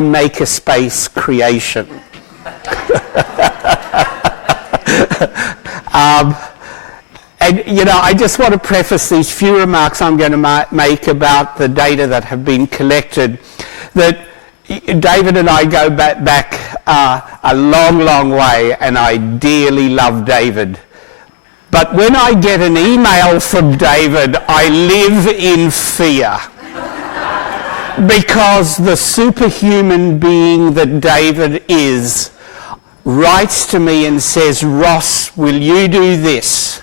makerspace creation. And, I just want to preface these few remarks I'm going to make about the data that have been collected, that David and I go back a long, long way, and I dearly love David. But when I get an email from David, I live in fear. Because the superhuman being that David is writes to me and says, "Ross, will you do this?"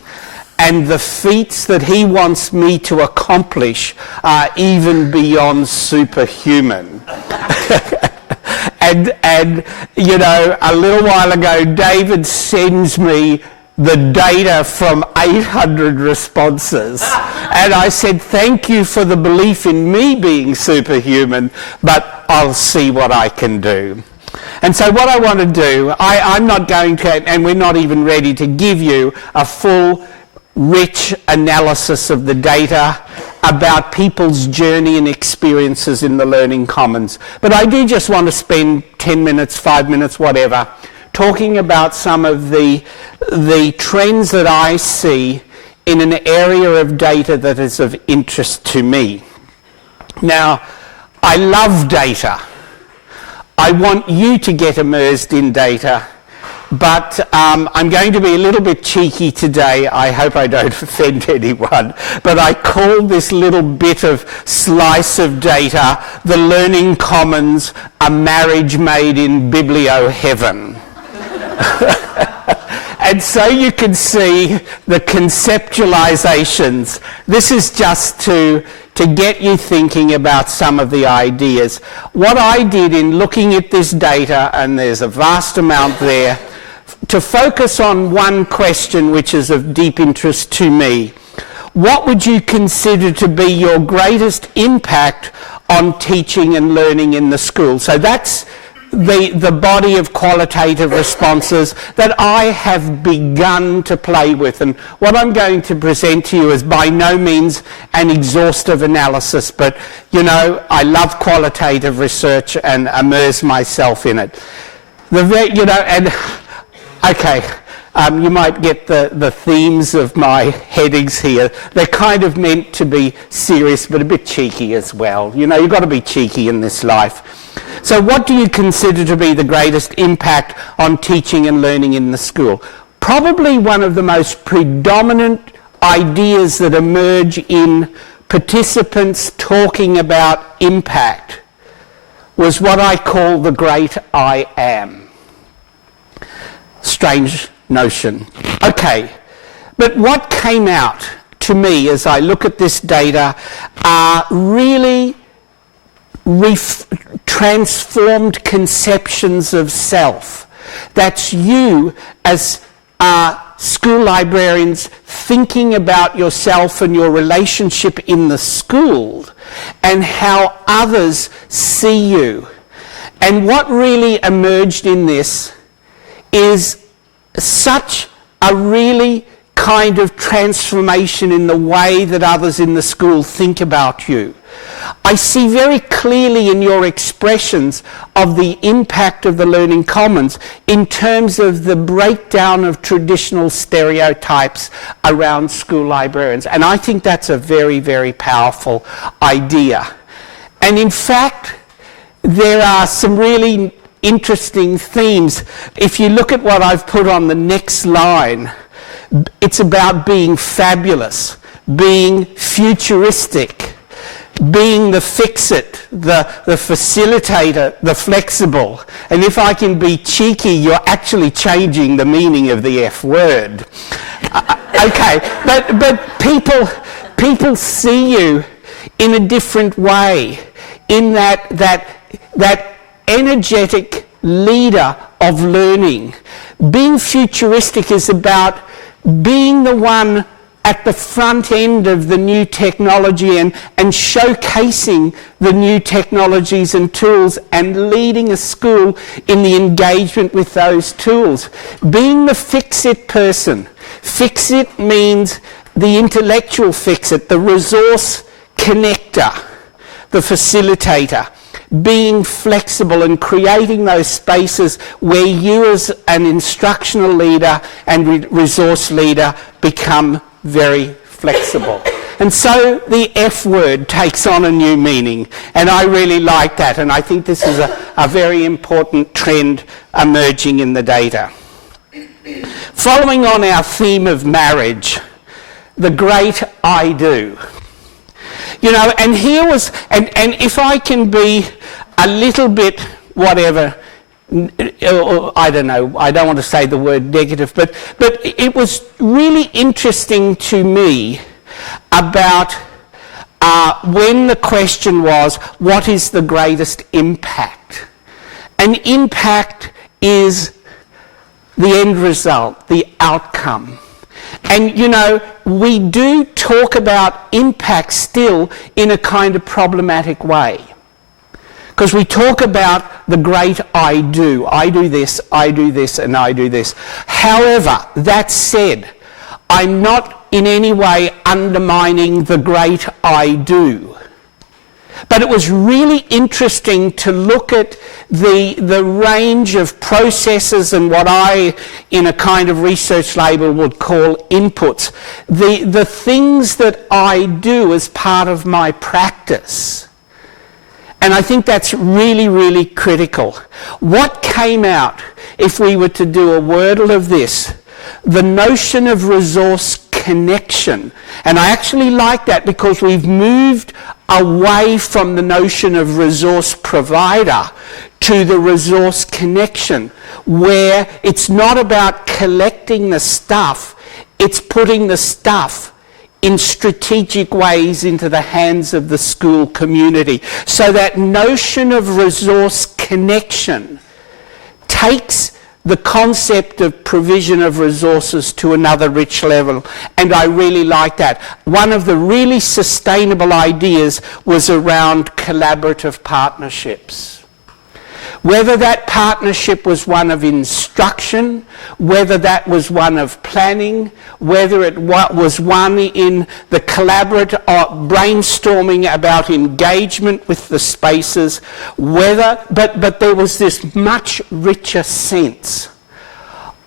And the feats that he wants me to accomplish are even beyond superhuman. and a little while ago, David sends me the data from 800 responses. And I said, "Thank you for the belief in me being superhuman, but I'll see what I can do." And so what I want to do, I'm not going to, and we're not even ready to give you a full, rich analysis of the data about people's journey and experiences in the Learning Commons. But I do just want to spend 10 minutes, 5 minutes, whatever, talking about some of the trends that I see in an area of data that is of interest to me. Now, I love data. I want you to get immersed in data, but I'm going to be a little bit cheeky today. I hope I don't offend anyone, but I call this little bit of slice of data, the Learning Commons, a marriage made in BiblioHeaven. And so you can see the conceptualizations. This is just to get you thinking about some of the ideas. What I did in looking at this data, and there's a vast amount there, to focus on one question which is of deep interest to me. What would you consider to be your greatest impact on teaching and learning in the school? So that's the body of qualitative responses that I have begun to play with. And what I'm going to present to you is by no means an exhaustive analysis, but, I love qualitative research and immerse myself in it. You might get the themes of my headings here. They're kind of meant to be serious, but a bit cheeky as well. You've got to be cheeky in this life. So what do you consider to be the greatest impact on teaching and learning in the school? Probably one of the most predominant ideas that emerge in participants talking about impact was what I call the great I am. Strange notion. Okay, but what came out to me as I look at this data are really transformed conceptions of self. That's you as school librarians thinking about yourself and your relationship in the school and how others see you. And what really emerged in this is such a really kind of transformation in the way that others in the school think about you. I see very clearly in your expressions of the impact of the Learning Commons in terms of the breakdown of traditional stereotypes around school librarians. And I think that's a very, very powerful idea. And in fact, there are some really interesting themes. If you look at what I've put on the next line, it's about being fabulous, being futuristic, being the fix-it, the facilitator, the flexible. And if I can be cheeky, you're actually changing the meaning of the F word. Okay, but people see you in a different way, in that energetic leader of learning. Being futuristic is about being the one at the front end of the new technology and showcasing the new technologies and tools and leading a school in the engagement with those tools. Being the fix-it person. Fix-it means the intellectual fix-it, the resource connector, the facilitator. being flexible and creating those spaces where you as an instructional leader and resource leader become very flexible. And so the F word takes on a new meaning, and I really like that, and I think this is a very important trend emerging in the data. Following on our theme of marriage, the great I do. You know, and here was, and if I can be a little bit whatever, I don't know, I don't want to say the word negative, but it was really interesting to me about when the question was, what is the greatest impact? And impact is the end result, the outcome. And, you know, we do talk about impact still in a kind of problematic way. Because we talk about the great I do. I do this, and I do this. However, that said, I'm not in any way undermining the great I do. But it was really interesting to look at the range of processes and what I, in a kind of research label, would call inputs. The things that I do as part of my practice. And I think that's really, really critical. What came out, if we were to do a wordle of this, the notion of resource connection. And I actually like that because we've moved away from the notion of resource provider to the resource connection, where it's not about collecting the stuff, it's putting the stuff in strategic ways into the hands of the school community. So that notion of resource connection takes the concept of provision of resources to another rich level, and I really like that. One of the really sustainable ideas was around collaborative partnerships. Whether that partnership was one of instruction, whether that was one of planning, whether it was one in the collaborative brainstorming about engagement with the spaces, but there was this much richer sense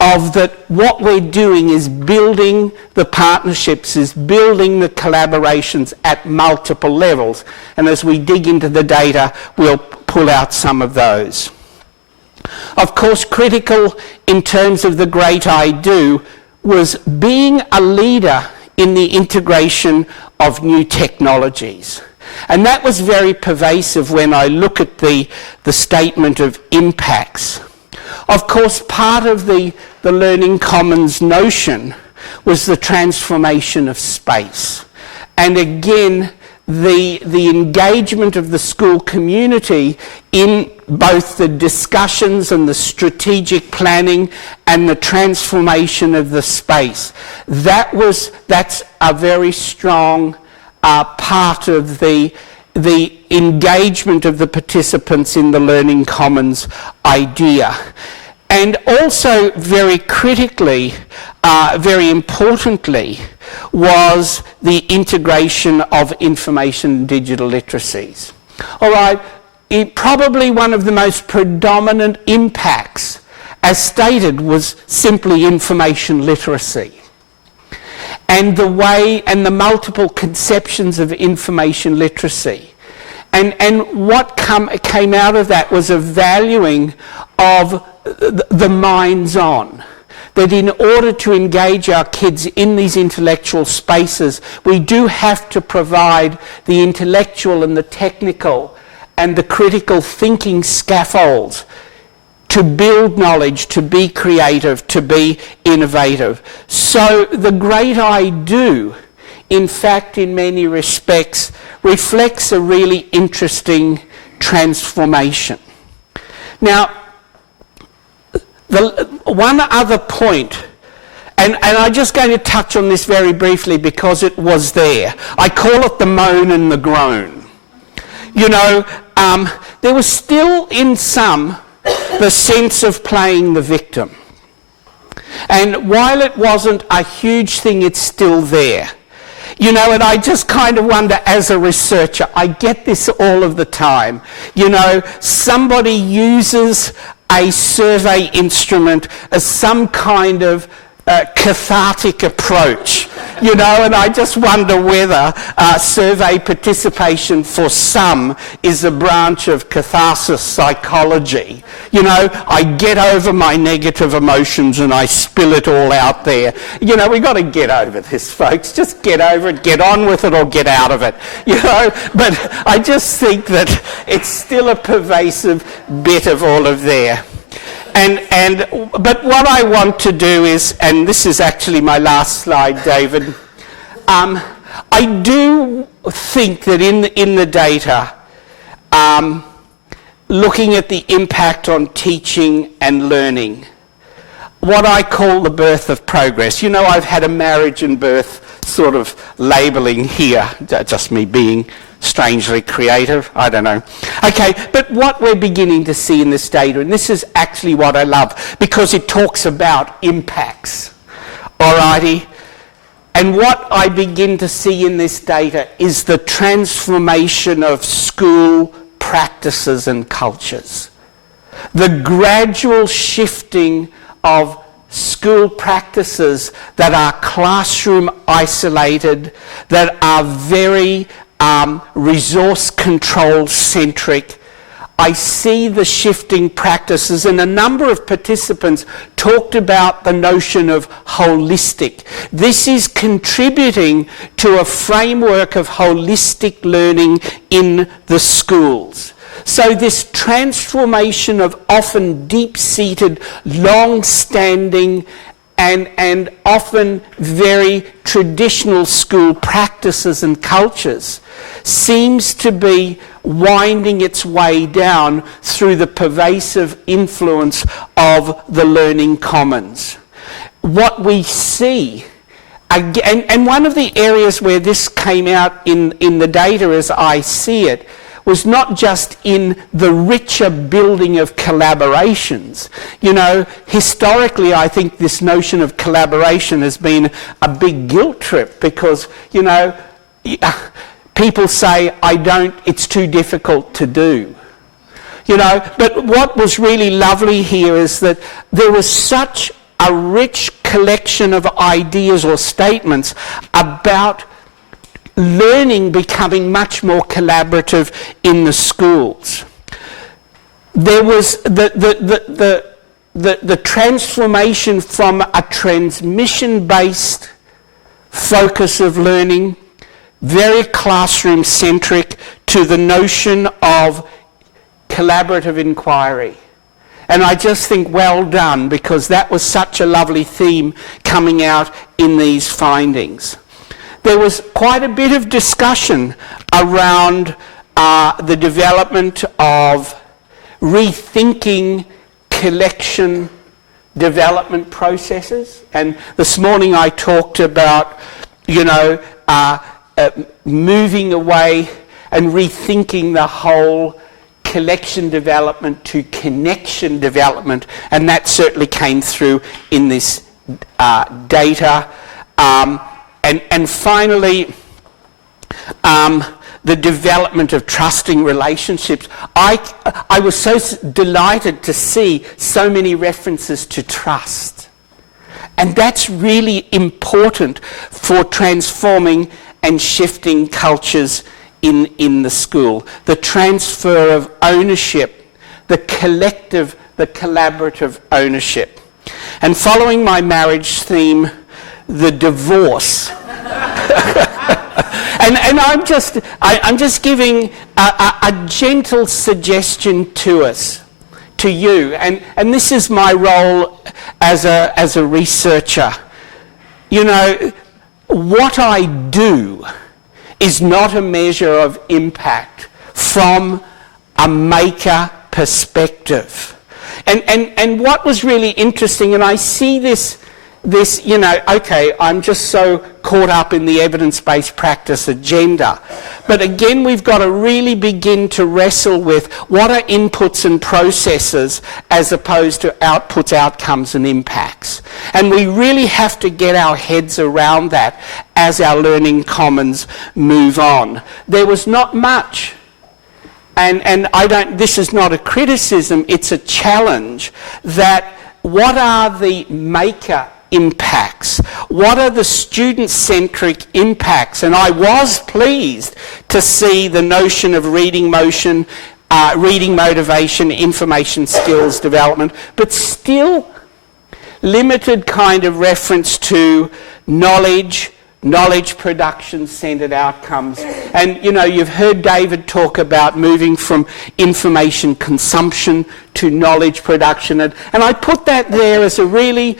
of that what we're doing is building the partnerships, is building the collaborations at multiple levels. And as we dig into the data, we'll pull out some of those. Of course, critical in terms of the great I do was being a leader in the integration of new technologies. And that was very pervasive when I look at the statement of impacts. Of course, part of the Learning Commons notion was the transformation of space. And again, the engagement of the school community in both the discussions and the strategic planning and the transformation of the space. That's a very strong part of the engagement of the participants in the Learning Commons idea. And also very critically, very importantly, was the integration of information and digital literacies. All right, probably one of the most predominant impacts, as stated, was simply information literacy. And the way and the multiple conceptions of information literacy. And what came out of that was a valuing of the minds-on. That in order to engage our kids in these intellectual spaces, we do have to provide the intellectual and the technical and the critical thinking scaffolds to build knowledge, to be creative, to be innovative. So the great I do, in fact, in many respects, reflects a really interesting transformation. Now, one other point, and I'm just going to touch on this very briefly because it was there. I call it the moan and the groan. You know, there was still in some the sense of playing the victim. And while it wasn't a huge thing, it's still there. You know, and I just kind of wonder, as a researcher, I get this all of the time. You know, somebody uses a survey instrument as some kind of cathartic approach, you know, and I just wonder whether survey participation for some is a branch of catharsis psychology. You know, I get over my negative emotions and I spill it all out there. You know, we've got to get over this, folks. Just get over it, get on with it, or get out of it. You know, but I just think that it's still a pervasive bit of all of there. But what I want to do is, and this is actually my last slide, David, I do think that in the data, looking at the impact on teaching and learning, what I call the birth of progress. You know, I've had a marriage and birth sort of labelling here, just me being strangely creative, I don't know. Okay, but what we're beginning to see in this data, and this is actually what I love, because it talks about impacts, alrighty? And what I begin to see in this data is the transformation of school practices and cultures. The gradual shifting of school practices that are classroom isolated, that are very resource control centric. I see the shifting practices, and a number of participants talked about the notion of holistic. This is contributing to a framework of holistic learning in the schools. So this transformation of often deep-seated, long-standing and often very traditional school practices and cultures seems to be winding its way down through the pervasive influence of the learning commons. What we see, and one of the areas where this came out in the data as I see it, was not just in the richer building of collaborations. You know, historically, I think this notion of collaboration has been a big guilt trip because, you know, people say, it's too difficult to do. You know, but what was really lovely here is that there was such a rich collection of ideas or statements about learning becoming much more collaborative in the schools. There was the transformation from a transmission-based focus of learning, very classroom-centric, to the notion of collaborative inquiry. And I just think well done, because that was such a lovely theme coming out in these findings. There was quite a bit of discussion around the development of rethinking collection development processes. And this morning I talked about, you know, moving away and rethinking the whole collection development to connection development, and that certainly came through in this data. And finally, the development of trusting relationships. I was so delighted to see so many references to trust. And that's really important for transforming and shifting cultures in the school. The transfer of ownership, the collective, the collaborative ownership. And following my marriage theme, the divorce. and I'm just giving a gentle suggestion to us, to you, and this is my role as a researcher. You know, what I do is not a measure of impact from a maker perspective. And what was really interesting, and I see this this, okay, I'm just so caught up in the evidence-based practice agenda. But again, we've got to really begin to wrestle with what are inputs and processes as opposed to outputs, outcomes and impacts. And we really have to get our heads around that as our learning commons move on. There was not much. And this is not a criticism, it's a challenge, that what are the maker impacts? What are the student-centric impacts? And I was pleased to see the notion of reading motion, reading motivation, information skills development, but still limited kind of reference to knowledge production-centred outcomes. And, you've heard David talk about moving from information consumption to knowledge production. And I put that there as a really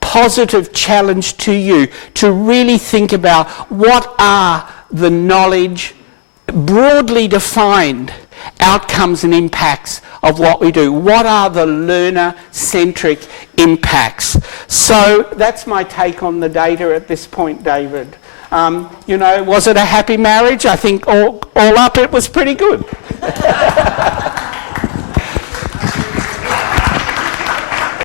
positive challenge to you to really think about what are the knowledge, broadly defined outcomes and impacts of what we do. What are the learner-centric impacts? So that's my take on the data at this point, David. Was it a happy marriage? I think all up it was pretty good.